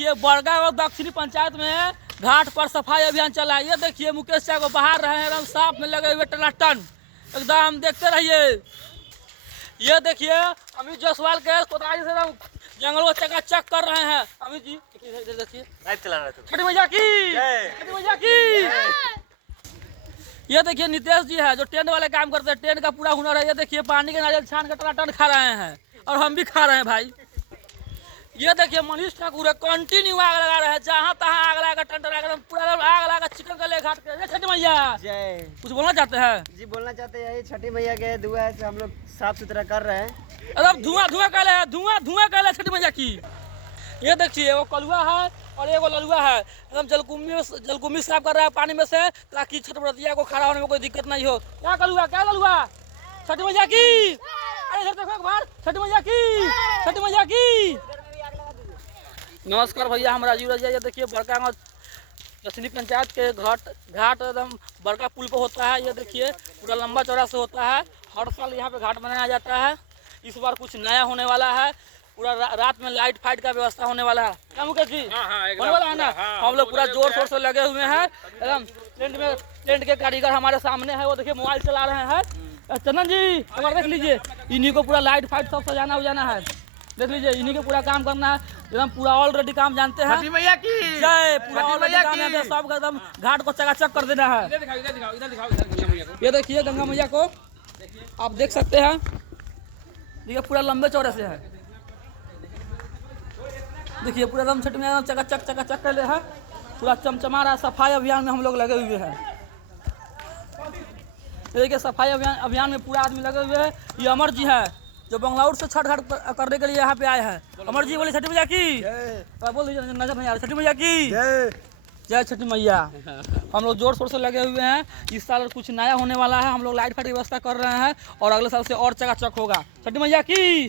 देखिए बड़गा और दक्षिणी पंचायत में घाट पर सफाई अभियान चला है। ये देखिए मुकेश साहब को बाहर रहे हैं एकदम साफ में लगे हुए टनाटन एकदम देखते रहिए। ये देखिए अमित जायसवाल के कोदारी से एकदम जंगल को चकाचक कर रहे हैं। अमित जी देखिए छठी मैया की, छठी मैया की। ये देखिए नितेश जी है जो टेंट वाले काम करते हैं, टेंट का पूरा हुनर है। ये देखिए पानी के नारियल छान के टनाटन खा रहे हैं और हम भी खा रहे हैं भाई। ये देखिए मनीष ठाकुर है कंटिन्यू आग लगा रहे हैं, जहाँ तहाँ आग लगा टन पूरा आग लगा चिकन का ले घाट के। छठी मैया जय। कुछ बोलना चाहते हैं? जी बोलना चाहते हैं यही छठी मैया के दुआ है, हम लोग साफ सुथरा कर रहे हैं। एकदम धुआं धुआं कैले है, धुआं धुआं कैले छठी मैया की। ये देखिए वो कलुआ है और एगो ललुआ है, एकदम जलकुम्भी साफ कर रहा है पानी में से ताकि छठ व्रतिया को खड़ा होने में कोई दिक्कत नहीं हो। क्या कलुआ क्या ललुआ? छठी मैया की। अरे देखो एक बार छठी मैया की, छठी मैया की। नमस्कार भैया, हम राजीव रजिया। ये देखिए बड़का दक्षिणी पंचायत के घाट एकदम बड़का पुल पे होता है। ये देखिए पूरा लंबा चौड़ा से होता है। हर साल यहाँ पे घाट बनाया जाता है। इस बार कुछ नया होने वाला है। पूरा रात में लाइट फाइट का व्यवस्था होने वाला है। क्या मुकेश जी होने वाला है ना? हम लोग पूरा जोर शोर से लगे हुए हैं एकदम। टेंट के कारीगर हमारे सामने है, वो देखिए मोबाइल चला रहे हैं। चंदन जी एक बार देख लीजिए, इन्हीं को पूरा लाइट फाइट सब सजाना उजाना है। देख लीजिए इन्हीं को पूरा काम करना है एकदम। पूरा ऑलरेडी काम जानते हैं। छठी मैया की जय। पूरा ऑलरेडी काम जानते हैं, सब एकदम घाट को चकाचक कर देना है। ये देखिए गंगा मैया को आप देख सकते हैं, देखिए पूरा लंबे चौड़े से है। देखिए पूरा एकदम छठ मैया चकाचक चकाचक कर ले है, पूरा चमचमा रहा है। सफाई अभियान में हम लोग लगे हुए हैं। देखिए सफाई अभियान में पूरा आदमी लगे हुए हैं। ये अमर जी है जो बंगलौर से छठ घाट करने के लिए यहाँ पे आए हैं। अमर जी बोले छठी मैया की। बोल दीजिए नजर नहीं आ रही। छठी मैया की जय। छठी मैया। हम लोग जोर शोर से लगे हुए हैं। इस साल कुछ नया होने वाला है। हम लोग लाइट फाइट व्यवस्था कर रहे हैं और अगले साल से और चकाचक होगा। छठी मैया की।